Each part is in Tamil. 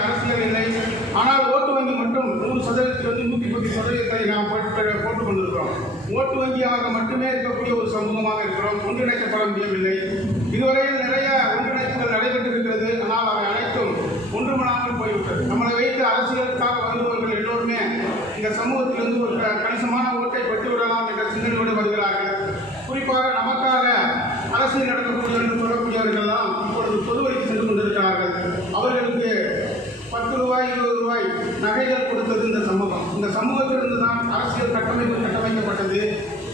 அரசியல் இல்லை. ஆனால் ஓட்டு வங்கி மட்டும் நூறு சதவீதத்திலிருந்து நூற்றி பத்து சதவீதத்தை நாம் போட்டு போட்டுக் கொண்டிருக்கிறோம் ஓட்டு வங்கியாக மட்டுமே இருக்கக்கூடிய ஒரு சமூகமாக இருக்கிறோம். ஒன்றிணைக்கப்பட முடியவில்லை. இதுவரையில் நிறைய ஒன்றிணைப்புகள் நடைபெற்று இருக்கிறது ஆனால் அவை அனைத்தும் ஒன்றுபடாமல் போய்விட்டது. நம்மளை வைத்து அரசியலுக்காக வருபவர்கள் எல்லோருமே இந்த சமூகத்திலிருந்து ஒரு கணிசமான ஓட்டை பெற்றுவிடலாம் என்ற சிந்தனையோடு வருகிறார்கள். குறிப்பாக நமக்காக அரசியல் நடக்கும் என்று சொல்லக்கூடியவர்கள்லாம் இப்பொழுது பொது வழிக்கு சென்று கொண்டிருக்கிறார்கள் அவர்களுக்கு பத்து ரூபாய் இருபது ரூபாய் நகைகள் கொடுத்தது இந்த சமூகம் இந்த சமூகத்திலிருந்து தான் அரசியல் கட்டமைப்பு கட்டமைக்கப்பட்டது.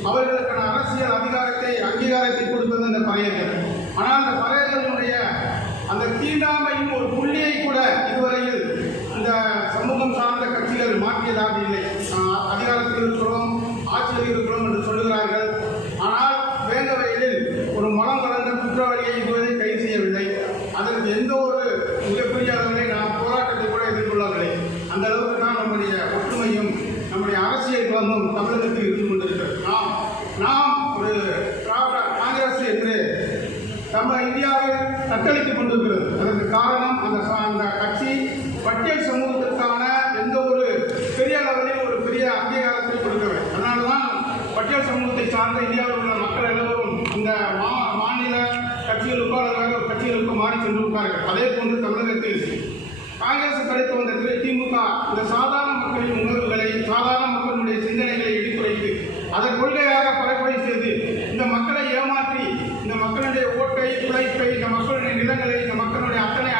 அவர்களுக்கான அரசியல் அதிகாரத்தை அங்கீகாரத்தை கொடுத்தது இந்த பறையர்கள் ஆனால் அந்த பறை அந்த தீண்டாமையும் ஒரு புள்ளியை கூட இதுவரையில் இந்த சமூகம் சார்ந்த கட்சிகள் மாற்றியதாக இல்லை ஆஹ் அதிகாரத்தில் இருக்கிறோம் ஆட்சியில் இருக்கிறோம் என்று சொல்லுகிறார்கள் ஆனால் வேங்க வயலில் ஒரு மலம் கலந்த குற்றவாளியை இதுவரை கைது செய்யவில்லை அதற்கு எந்த ஒரு மிகப்பெரிய அளவிலே நாம் போராட்டத்தை கூட எதிர்கொள்ளவில்லை அந்த அளவுக்கு தான் நம்முடைய ஒற்றுமையும் நம்முடைய அரசியல் களமும் தமிழகத்தில் இருந்து கொண்டிருக்கிறது நாம் நாம் ஒரு திராவிட காங்கிரஸ் என்று நம்ம இந்தியாவில் தத்தளித்துக் கொண்டிருக்கிறது அதற்கு காரணம் அந்த ச- அந்த கட்சி பட்டியல் சமூகத்திற்கான எந்த ஒரு பெரிய அளவில் ஒரு பெரிய அங்கீகாரத்தை கொடுக்கவில்லை அதனால தான் பட்டியல் சமூகத்தை சார்ந்த இந்தியாவில் உள்ள மக்கள் எல்லோரும் இந்த மா மாநில கட்சிகளுக்கோ அல்லது வேறு ஒரு கட்சிகளுக்கோ மாறி சென்று விட்டார்கள் அதே போன்று தமிழகத்தில் காங்கிரஸ் அடுத்து வந்த திரு- திமுக இந்த சாதாரண மக்களின் உணர்வுகளை சாதாரண மக்களுடைய சிந்தனைகளை எடுத்துரைத்து அதை கொள்கையாக பரப்புரை செய்து இந்த மக்களை ஏமாற்றி இந்த மக்களுடைய ஓட்டை உழைப்பை இந்த மக்களுடைய நிலங்களை இந்த மக்களுடைய அத்தனை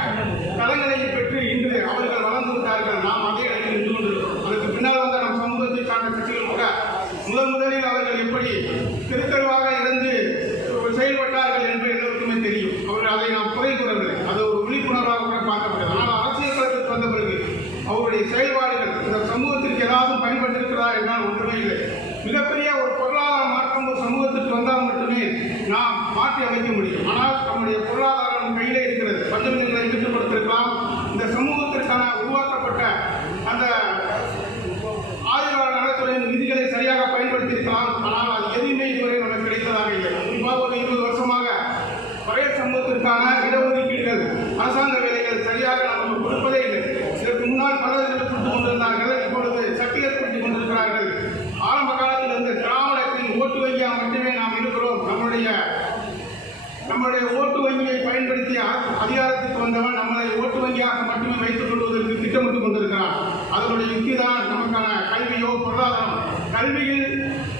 களங்களை பெற்று இன்று அவர்கள் வளர்ந்து விட்டார்கள் நாம் அதே இடத்தில் நின்று கொண்டிருக்கிறோம் அதற்கு பின்னால் வந்த நம் சமூகத்தை சார்ந்த கட்சிகள் கூட முதன் முதலில் அவர்கள் எப்படி திருத்தருவாக இருந்து செயல்பட்டார்கள் என்று எல்லோருக்குமே தெரியும். அவர்கள் அதை நாம் குறை கூறவில்லை. அது ஒரு விழிப்புணர்வாக கூட பார்க்கப்பட்டது. ஆனால் அரசியல் களத்துக்கு வந்த பிறகு அவருடைய செயல்பாடுகள் இந்த சமூகத்திற்கு ஏதாவது பயன்பட்டிருக்கிறதா என்றால் ஒன்றுமே இல்லை. மிகப்பெரிய ஒரு பொருளாதார மாற்றம் ஒரு சமூகத்திற்கு வந்தால் மட்டுமே நாம் மாற்றி அமைக்க முடியும். ஆனால் நம்முடைய பொருளாதாரம் நம் கையிலே இருக்கிறது பஞ்சமிகளை விட்டுக் கொடுத்திருக்கலாம் இந்த சமூகத்திற்கான உருவாக்கப்பட்ட அந்த ஆயுர்வேத நலத்துறையின் விதிகளை சரியாக பயன்படுத்தியிருக்கலாம் ஆனால் அது எதுவுமே இதுவரை நமக்கு கிடைத்ததாக இல்லை குறிப்பாக ஒரு இருபது வருஷமாக பழைய சமூகத்திற்கான இடஒதுக்கீடுகள் அரசாங்க வேலைகள் சரியாக நமக்கு கொடுப்பதே இல்லை. இதற்கு முன்னால் பலர்கள் கொடுத்துக் கொண்டிருந்தார்கள். இப்பொழுது சக்தி ஏற்படுத்திக் கொண்டிருக்கிறார்கள். ஆரம்ப காலத்தில் இருந்து திராவிடத்தின் ஓட்டு வங்கியாக மட்டுமே நாம் இருக்கிறோம். நம்முடைய நம்முடைய ஓட்டு வங்கியை பயன்படுத்தி அதிகாரத்துக்கு வந்தவன் நம்மளை ஓட்டு வங்கியாக மட்டுமே வைத்துக் கொள்வதற்கு திட்டமிட்டுக் கொண்டிருக்கிறான். அதனுடைய யுக்தி தான் நமக்கான கல்வியோ பொருளாதாரம் கல்வியில்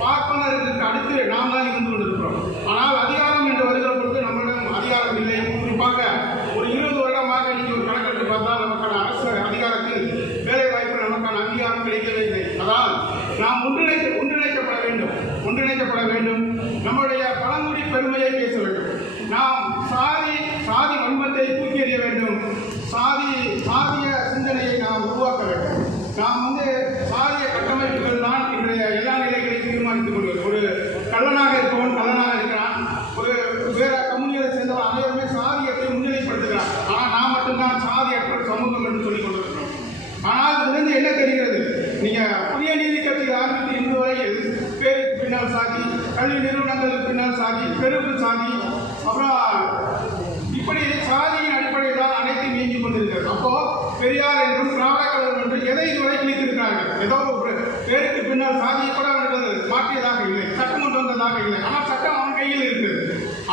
பார்ப்பனருக்கு அடுத்து நாம் தான் இருந்து கொண்டிருக்கிறோம் ஆனால் அதிகாரம் என்று வருகிற பொழுது நம்மிடம் அதிகாரம் இல்லை குறிப்பாக ஒரு இருபது வருடமாக நீங்கள் ஒரு கணக்கெடுத்து பார்த்தால் நமக்கான அரசு அதிகாரத்தில் வேலை வாய்ப்பு நமக்கான அங்கீகாரம் என்பதால் நாம் ஒன்றிணைக்க ஒன்றிணைக்கப்பட வேண்டும். ஒன்றிணைக்கப்பட வேண்டும். நம்முடைய பழங்குடி பெருமையை பேச வேண்டும். நாம் சாதி சாதி வன்மத்தை தூக்கி எறிய வேண்டும். சாதி சாதிய சிந்தனையை நாம் உருவாக்க வேண்டும். நாம் வந்து சாதிய கட்டமைப்புகள் தான் இன்றைய எல்லா நிலைகளையும் தீர்மானித்துக் கொள்வது. ஒரு கள்ளனாக இருப்பவன் கள்ளனாக இருக்கிறான் ஒரு வேற கம்யூனியை சேர்ந்தவன் அனைவருமே சாதியத்தை முன்னிலைப்படுத்துகிறான் ஆனால் நான் மட்டும்தான் சாதியற்ற சமூகம் என்று சொல்லிக் கொண்டிருக்கிறோம் ஆனால் இதுலேருந்து என்ன தெரிகிறது நீங்க புதிய நீதி கட்சி ஆரம்பித்து இன்று வரையில் பேருக்கு பின்னால் சாதி கல்வி நிறுவனங்களுக்கு பின்னால் சாதி பெருக்கு சாதி அப்புறம் இப்படி சாதியின் அடிப்படையில் தான் அனைத்தும் இயங்கிக் கொண்டிருக்கிறது அப்போ பெரியார் என்றும் திராவிட கழகம் என்று எதை இதுவரை கிழித்திருக்கிறார்கள் ஏதோ ஒரு பேருக்கு பின்னால் சாதியை கூட அவர்கள் மாற்றியதாக இல்லை சட்டம் கொண்டு வந்ததாக இல்லை ஆனால் சட்டம் அவன் கையில் இருக்குது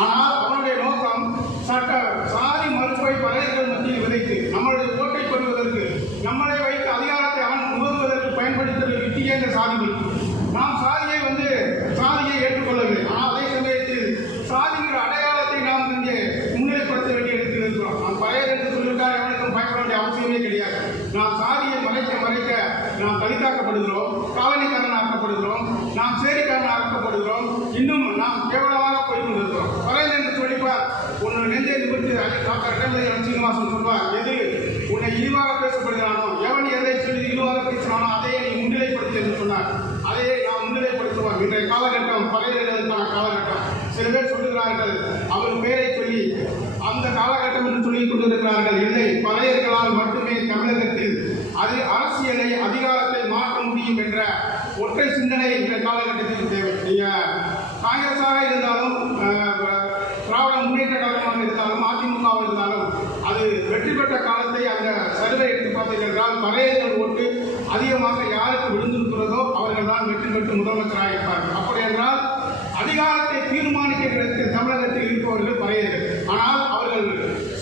ஆனால் அவனுடைய நோக்கம் சட்ட சாதி மறுப்பை பழையர்கள் மத்தியில் விதைத்து நம்மளுடைய ஓட்டை பெறுவதற்கு நம்மளை வைத்து அதிகாரத்தை அவன் உதவுவதற்கு பயன்படுத்துகிற வித்தியே இந்த சாதி மறுப்பு நாம் சாதியை வந்து சாதியை ஏற்றுக்கொள்ளவில்லை ஆனால் அதே சமயத்தில் சாதிங்கிற அடையாளத்தை நாம் இங்கே முன்னிலைப்படுத்த வேண்டிய இடத்தில் இருக்கிறோம் நாம் பழைய என்று சொல்லிவிட்டால் எவனுக்கும் பயப்பட வேண்டிய அவசியமே கிடையாது நாம் சாதியை மறைக்க மறைக்க நாம் தலித்தாக்கப்படுகிறோம் காலனிக்காரன் ஆக்கப்படுகிறோம் நாம் சேரிக்காரன் ஆக்கப்படுகிறோம் இன்னும் நாம் கேவலமாக போய் கொண்டிருக்கிறோம் வரையில் என்று சொல்லிப்பார் உன்னை நெஞ்சை நிமிர்த்து டாக்டர் அட்டலை சீனிவாசன் சொல்வார்? எது? உன்னை இழிவாக பேசப்படுகிறானோ எவன் எதை சொல்லி இழிவாக பேசினானோ அதையே நீ முன்னிலைப்படுத்தி என்று சொன்னார். அதையே நாம் முன்னிலைப்படுத்துவோம். இன்றைய காலகட்டம் பழையர்களுக்கான காலகட்டம். சில பேர் சொல்லுகிறார்கள் அவர் பெயரை சொல்லி அந்த காலகட்டம் என்று சொல்லிக் கொண்டிருக்கிறார்கள் இல்லை பழையர்களால் மட்டுமே தமிழகத்தில் அது அரசியலை அதிகாரத்தை மாற்ற முடியும் என்ற ஒற்றை சிந்தனை இந்த காலகட்டத்தில் தேவை நீங்க காங்கிரஸாக இருந்தாலும் அஹ், திராவிட முன்னேற்ற கழகமாக இருந்தாலும் அதிமுகவாக இருந்தாலும் அது வெற்றி பெற்ற காலத்தை அந்த சர்வே எடுத்து பார்த்தீர்கள் என்றால் பறையர்கள் ஓட்டு அதிகமாக யாருக்கு விழுந்திருக்கிறதோ அவர்கள் தான் வெற்றி பெற்று முதலமைச்சராக இருப்பார்கள். அப்படி என்றால் அதிகாரத்தை தீர்மானிக்கிற தமிழகத்தில் இருப்பவர்கள் பழையர்கள் ஆனால் அவர்கள்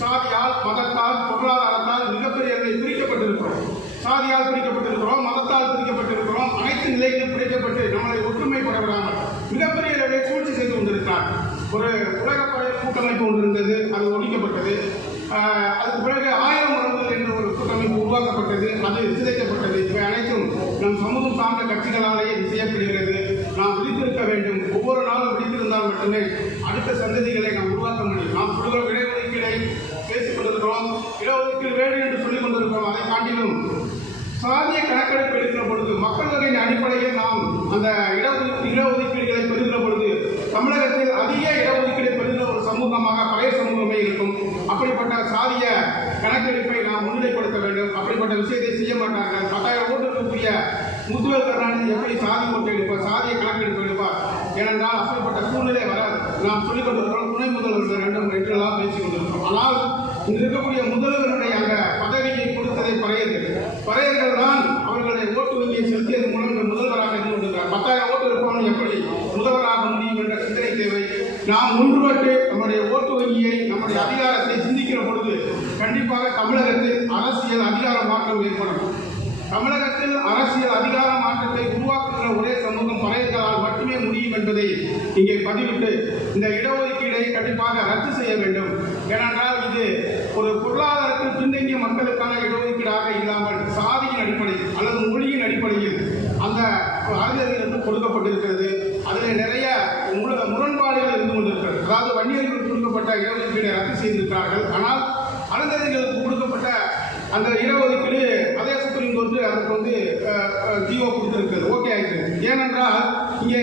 சாதியால் மதத்தால் பொருளாதாரத்தால் மிகப்பெரிய பிரிக்கப்பட்டிருக்கிறோம். சாதியால் பிரிக்கப்பட்டிருக்கிறோம் மதத்தால் பிரிக்கப்பட்டிருக்கிறோம். அனைத்து நிலையிலும் பிரிக்கப்பட்டு நம்மளை ஒற்றுமைப்பட விடாமல் மிகப்பெரிய அளவில் சூழ்ச்சி செய்து கொண்டிருக்கிறார். ஒரு உலக கூட்டமைப்பு ஒன்று இருந்தது அது ஒழிக்கப்பட்டது. அதுக்கு பிறகு ஆயிரம் உறவுகள் என்ற ஒரு கூட்டமைப்பு உருவாக்கப்பட்டது அது சிதைக்கப்பட்டது. இவை அனைத்தும் சமூகம் சார்ந்த கட்சிகளாலேயே இது செய்யப்படுகிறது. நாம் விழித்திருக்க வேண்டும். ஒவ்வொரு நாளும் விழித்திருந்தால் மட்டுமே அடுத்த சந்ததிகளை நாம் உருவாக்க முடியும். நாம் சொல்கிறோம் இடஒதுக்கீடை பேசிக் கொண்டிருக்கிறோம் இடஒதுக்கீடு வேண்டும் என்று சொல்லிக் கொண்டிருக்கிறோம். அதை காட்டிலும் சாதிய கணக்கெடுப்பு எடுக்கிற பொழுது மக்கள் தொகையின் அடிப்படையில் நாம் அந்த இடஒதுக்கீடு இடஒதுக்கீடுகளை பெறுகிற பொழுது தமிழகத்தில் அதிக இடஒதுக்கீடு பெறுகிற ஒரு சமூகமாக பழைய சமூகமே இருக்கும். அப்படிப்பட்ட சாதிய கணக்கெடுப்பை நாம் முன்னிலைப்படுத்த வேண்டும் அப்படிப்பட்ட விஷயத்தை செய்ய மாட்டார்கள் பத்தாயிரம் ஓட்டு இருக்கக்கூடிய முத்துவேல் கருணாநிதி எப்படி சாதி ஓட்டு எடுப்பார் சாதியை கணக்கெடுப்பு எடுப்பார் ஏனென்றால் அப்படிப்பட்ட சூழ்நிலை வராது. நாம் சொல்லிக் கொண்டிருக்கிறோம் துணை முதல்வர் ரெண்டு என்றெல்லாம் பேசிக் கொண்டிருக்கிறோம். ஆனால் இங்கு இருக்கக்கூடிய முதல்வருடைய அந்த பதவியை கொடுத்ததை பறையர்கள் பறையர்கள் தான் அவர்களுடைய ஓட்டு வங்கியை செலுத்தியது மூலம் இந்த முதல்வராக இருந்து கொண்டிருக்கிறார். பத்தாயிரம் ஓட்டு இருப்பவன் எப்படி முதல்வராக முடியும் என்ற சிந்தனை தேவை. நாம் ஒன்றுபட்டு நம்முடைய ஓட்டு வங்கியை நம்முடைய அதிகாரத்தை சிந்திக்கிற பொழுது கண்டிப்பாக தமிழகத்தில் அரசியல் அதிகார மாற்றம் ஏற்படும். தமிழகத்தில் அரசியல் அதிகார மாற்றத்தை உருவாக்குகிற ஒரே சமூகம் பறையர்களால் மட்டுமே முடியும் என்பதை இங்கே பதிவிட்டு இந்த இடஒதுக்கீடை கண்டிப்பாக ரத்து செய்ய வேண்டும். ஏனென்றால் இது ஒரு பொருளாதாரத்தில் பின்தங்கிய மக்களுக்கான இடஒதுக்கீடாக இல்லாமல் சாதியின் அடிப்படையில் அல்லது மொழியின் அடிப்படையில் அந்த ஆயுதத்திலிருந்து கொடுக்கப்பட்டிருக்கிறது. அதில் நிறைய முரண்பாடுகள் இருந்து கொண்டிருக்கிறது. அதாவது வன்னியர்களுக்கு கொடுக்கப்பட்ட இடஒதுக்கீடை ரத்து செய்திருக்கிறார்கள். ஆனால் அருந்ததிகளுக்கு கொடுக்கப்பட்ட அந்த இடஒதுக்கீடு அதே அதுக்கு வந்து ஜியோ கொடுத்துருக்குது. ஓகே ஆயிடுச்சு ஏனென்றால் இங்கே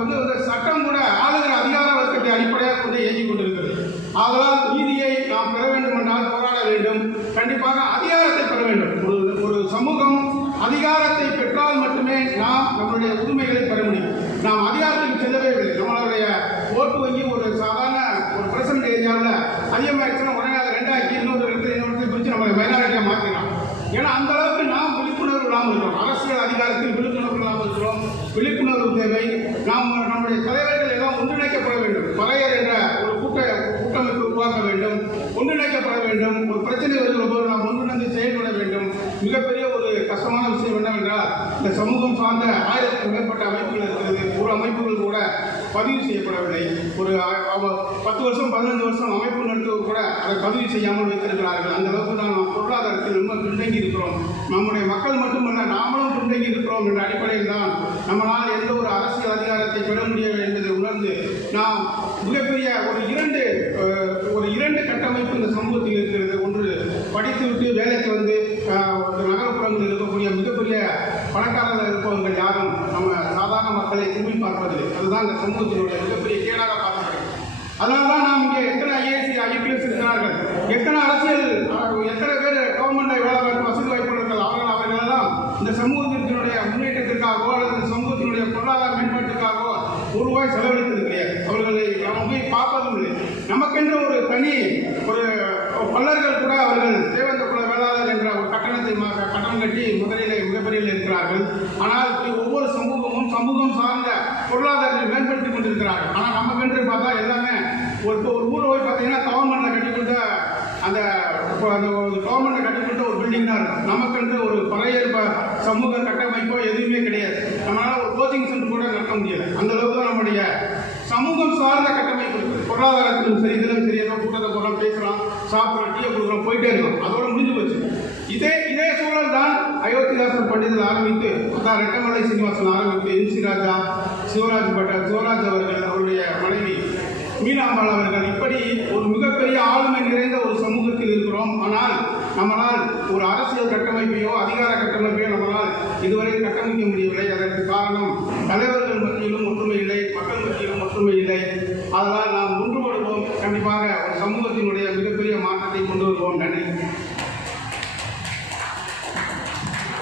வந்து வந்து சட்டம் கூட ஆளுகிற அதிகார வர்க்கத்தை அடிப்படையாக கொண்டு இயங்கிக் கொண்டிருக்கிறது. ஆதலால் நீதியை நாம் பெற வேண்டும் என்றால் போராட வேண்டும். கண்டிப்பாக அதிகாரத்தை பெற வேண்டும். ஒரு ஒரு சமூகம் அதிகாரத்தை பெற்றால் மட்டுமே நாம் நம்மளுடைய உரிமைகளை பெற முடியும். நாம் அதிகாரத்துக்கு செல்லவே இல்லை. நம்மளுடைய ஓட்டு வங்கி ஒரு சாதாரண ஒரு பிரசன்ட் ஏரியாவில் அதிகமாகிடுச்சுன்னா உடனே அதை ரெண்டாக்கி இன்னொரு இடத்துல இன்னொரு இடத்துல பிரித்து நம்மளை மைனாரிட்டியாக மாற்றிடலாம் ஏன்னா அந்த அளவுக்கு நாம் விழிப்புணர்வு இல்லாமல் இருக்கிறோம் அரசியல் அதிகாரத்தில் விழிப்புணர்வு இல்லாமல் இருக்கிறோம் விழிப்புணர்வு தேவை நாம் நம்முடைய தலைவர்கள் எல்லாம் ஒன்றிணைக்கப்பட வேண்டும் பறையர் என்ற ஒரு கூட்ட கூட்டமைப்பு உருவாக்க வேண்டும் ஒன்றிணைக்கப்பட வேண்டும் ஒரு பிரச்சனை வருகிற போது நாம் ஒன்றிணைந்து செயல்பட வேண்டும். மிகப்பெரிய ஒரு கஷ்டமான விஷயம் என்னவென்றால் இந்த சமூகம் சார்ந்த ஆயிரத்துக்கும் மேற்பட்ட அமைப்புகள் இருக்கிறது. ஒரு அமைப்புகள் கூட பதிவு செய்யப்படவில்லை. ஒரு பத்து வருஷம் பதினஞ்சு வருஷம் அமைப்பு நடத்துவது கூட அதை பதிவு செய்யாமல் வைத்திருக்கிறார்கள். அந்த அளவுக்கு தான் நாம் பொருளாதாரத்தில் ரொம்ப பின்தங்கி இருக்கிறோம். நம்முடைய மக்கள் மட்டுமல்ல நாமளும் பின்தங்கி இருக்கிறோம் என்ற அடிப்படையில் தான் நம்மளால் எந்த ஒரு அரசியல் அதிகாரத்தை பெற முடியவில்லை என்பதை உணர்ந்து நாம் மிகப்பெரிய ஒரு இரண்டு ஒரு இரண்டு கட்டமைப்பு இந்த சமூகத்தில் இருக்கிறது. ஒன்று படித்துவிட்டு வேலைக்கு வந்து ஒரு நகர்ப்புறங்களில் இருக்கக்கூடிய மிகப்பெரிய பணக்கார அவர்களை திரும்பி பார்ப்பதில்லை அதுதான் இந்த சமூகத்தினுடைய மிகப்பெரிய கேடாக பார்க்கப்படுகிறது அதனால தான் நாம் இங்கே எத்தனை ஐஏசி ஐபிஎஸ் இருக்கிறார்கள்? எத்தனை அரசியல் எத்தனை பேர் கவர்மெண்ட் வேலை வாய்ப்பு வசதி வாய்ப்புகள் அவர்கள் அவர்களெல்லாம் இந்த சமூகத்தினுடைய முன்னேற்றத்திற்காகவோ அல்லது இந்த சமூகத்தினுடைய பொருளாதார மேம்பாட்டுக்காகவோ ஒரு ரூபாய் செலவழித்தது கிடையாது. அவர்களை நாம் போய் பார்ப்பதும் இல்லை. நமக்கென்று ஒரு தனி ஒரு பல்லர்கள் கூட அவர்கள் தேவேந்திர குல வேளாளர் என்ற ஒரு கட்டணத்தை கட்டணம் கட்டி முதலிலே மிகப்பெரிய இருக்கிறார்கள். ஆனால் இப்படி ஒவ்வொரு சமூகமும் சமூகம் சார்ந்த பொருளாதாரத்தை மேம்படுத்தி கொண்டிருக்கிறார்கள் ஆனால் நமக்கென்று பார்த்தா எல்லாமே ஒரு இப்போ ஒரு ஊரில் போய் பார்த்தீங்கன்னா கவர்மெண்ட்டில் கட்டிக்கொண்ட அந்த அந்த கவர்மெண்ட்டை கட்டிக்கொண்ட ஒரு பில்டிங் தான் இருக்கும் நமக்கென்று ஒரு பழைய ப- சமூக கட்டமைப்போ எதுவுமே கிடையாது. நம்மளால ஒரு கோச்சிங் சென்டர் கூட நடத்த முடியாது அந்த அளவுக்கு தான் நம்முடைய சமூகம் சார்ந்த கட்டமைப்பு இருக்குது. பொருளாதாரத்திலும் சரி இதிலும் சரி ஏதோ கூட்டத்தை போகிறோம் பேசுகிறோம் சாப்பிட்றோம் டீயை கொடுக்குறோம் போயிட்டே இருக்கோம். அதோட முடிஞ்சு போச்சு. இதே இதே சூழல் தான் அயோத்திதாசர் பண்டிதர் ஆரம்பித்து தான் ரெட்டமலை சீனிவாசன் ஆரம்பித்து எம் சி ராஜா சிவராஜ் பட்டர் சிவராஜ் அவர்கள் அவருடைய மனைவி மீனாம்பாள் அவர்கள். இப்படி ஒரு மிகப்பெரிய ஆளுமை நிறைந்த ஒரு சமூகத்தில் இருக்கிறோம். ஆனால் நம்மளால் ஒரு அரசியல் கட்டமைப்பையோ அதிகார கட்டமைப்பையோ நம்மளால் இதுவரை கட்டமைக்க முடியவில்லை. அதற்கு காரணம் தலைவர்